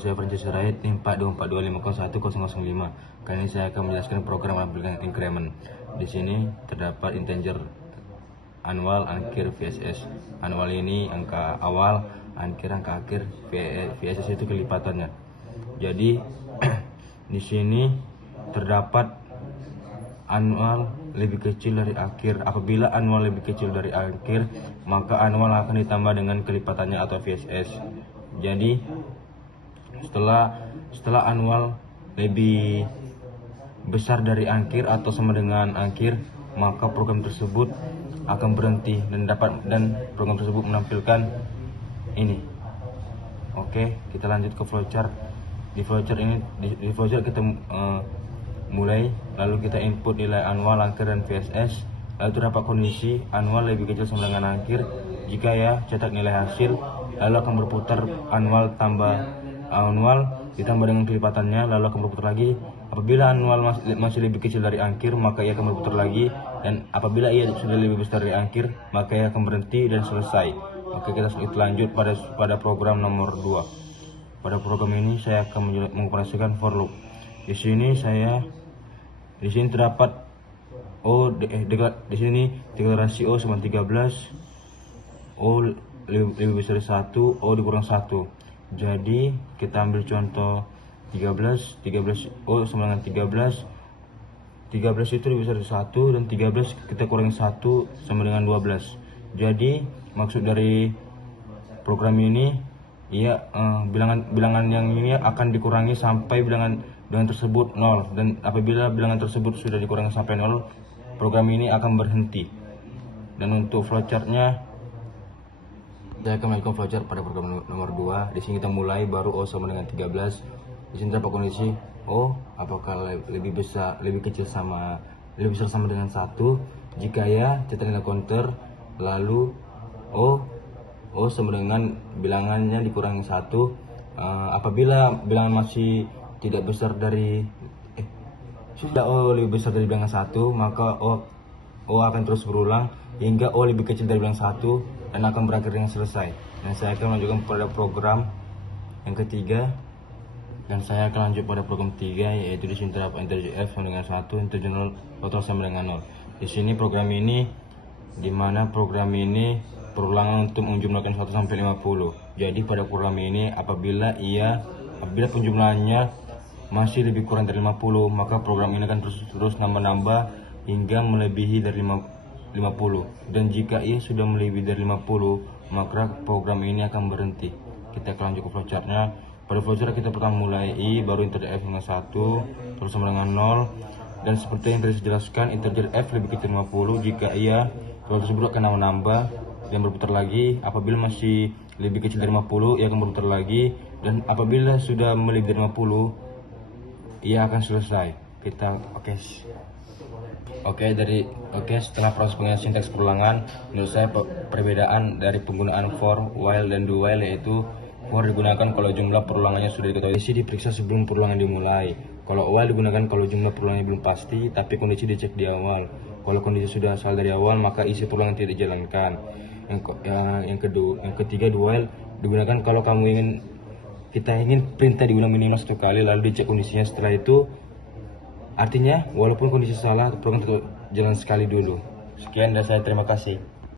saya Francis Sirait, NIM 42425010005. Kali ini saya akan menjelaskan program aplikasi increment. Di sini terdapat integer annual, akhir, VSS. Annual ini angka awal, akhir angka akhir, VSS itu kelipatannya. Jadi di sini terdapat annual lebih kecil dari akhir. Apabila annual lebih kecil dari akhir, maka annual akan ditambah dengan kelipatannya atau VSS. Jadi setelah annual lebih besar dari akhir atau sama dengan akhir, maka program tersebut akan berhenti dan program tersebut menampilkan ini. Oke, kita lanjut ke flowchart. Di flowchart kita mulai, lalu kita input nilai annual, akhir, dan VSS. Lalu terdapat kondisi annual lebih kecil sama dengan akhir. Jika ya, cetak nilai hasil, lalu akan berputar annual tambah annual ditambah dengan kelipatannya, lalu akan berputar lagi. Apabila annual masih lebih kecil dari akhir, maka ia akan berputar lagi, dan apabila ia sudah lebih besar dari akhir, maka ia akan berhenti dan selesai. Oke, kita lanjut pada program nomor 2. Pada program ini saya akan mengoperasikan for loop. Di sini terdapat di sini deklarasi O sama 13, O lebih besar dari 1, O dikurang 1. Jadi kita ambil contoh 13 O sama dengan 13 itu lebih besar dari 1, dan 13 kita kurangi 1 sama dengan 12. Jadi maksud dari program ini, bilangan yang ini akan dikurangi sampai bilangan tersebut 0, dan apabila bilangan tersebut sudah dikurangi sampai 0, program ini akan berhenti. Dan untuk flowchartnya, saya akan melakukan flowchart pada program nomor 2. Di sini kita mulai, baru O sama dengan 13. Di sini terdapat kondisi O apakah lebih besar sama dengan 1. Jika ya, cetak nilai counter, lalu O sama dengan bilangannya dikurangi 1. Apabila bilangan masih tidak besar dari sudah O lebih besar dari bilangan 1, maka O akan terus berulang hingga O lebih kecil dari bilangan 1 dan akan berakhir dengan selesai. Dan saya akan lanjutkan pada program yang ketiga, dan saya akan lanjut pada program 3, yaitu di sini terdapat integer f sama dengan 1, integer 0, total sama dengan 0. Di sini program ini, dimana program ini perulangan untuk menjumlahkan 1 sampai 50. Jadi pada program ini apabila penjumlahannya masih lebih kurang dari 50, maka program ini akan terus nambah hingga melebihi dari 50. Dan jika ia sudah melebihi dari 50, maka program ini akan berhenti. Kita akan lanjut ke flowchartnya. Pada flowchart kita pertama mulai baru integer f dengan 1, terus sama dengan 0. Dan seperti yang tadi saya jelaskan, integer f lebih kecil 50 jika program tersebut akan nambah dan berputar lagi. Apabila masih lebih kecil dari 50, ia akan berputar lagi, dan apabila sudah melebihi dari 50, ia akan selesai. Setelah proses pengenalan sintaks perulangan, menurut saya perbedaan dari penggunaan for, while, dan do while, yaitu for digunakan kalau jumlah perulangannya sudah diketahui. Kondisi diperiksa sebelum perulangan dimulai. Kalau while digunakan kalau jumlah perulangannya belum pasti, tapi kondisi dicek di awal. Kalau kondisi sudah asal dari awal, maka isi perulangan tidak dijalankan. Yang ketiga, do while digunakan kalau kita ingin perintah diulang minimal 1 kali, lalu dicek kondisinya. Setelah itu, artinya walaupun kondisi salah, program tetap jalan sekali dulu. Sekian dari saya, terima kasih.